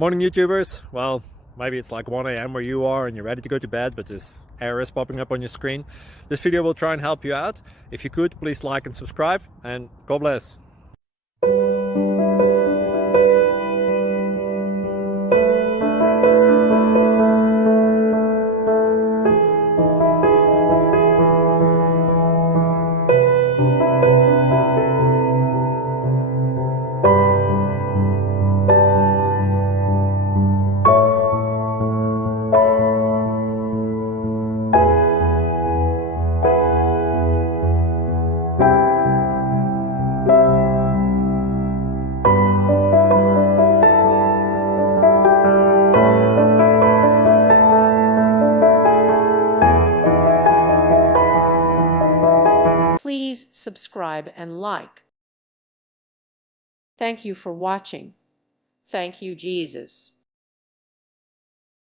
Morning YouTubers. Well, maybe it's like 1 a.m. where you are and you're ready to go to bed, but this error is popping up on your screen. This video will try and help you out. If you could, please like and subscribe, and God bless. Please subscribe and like. Thank you for watching. Thank you, Jesus.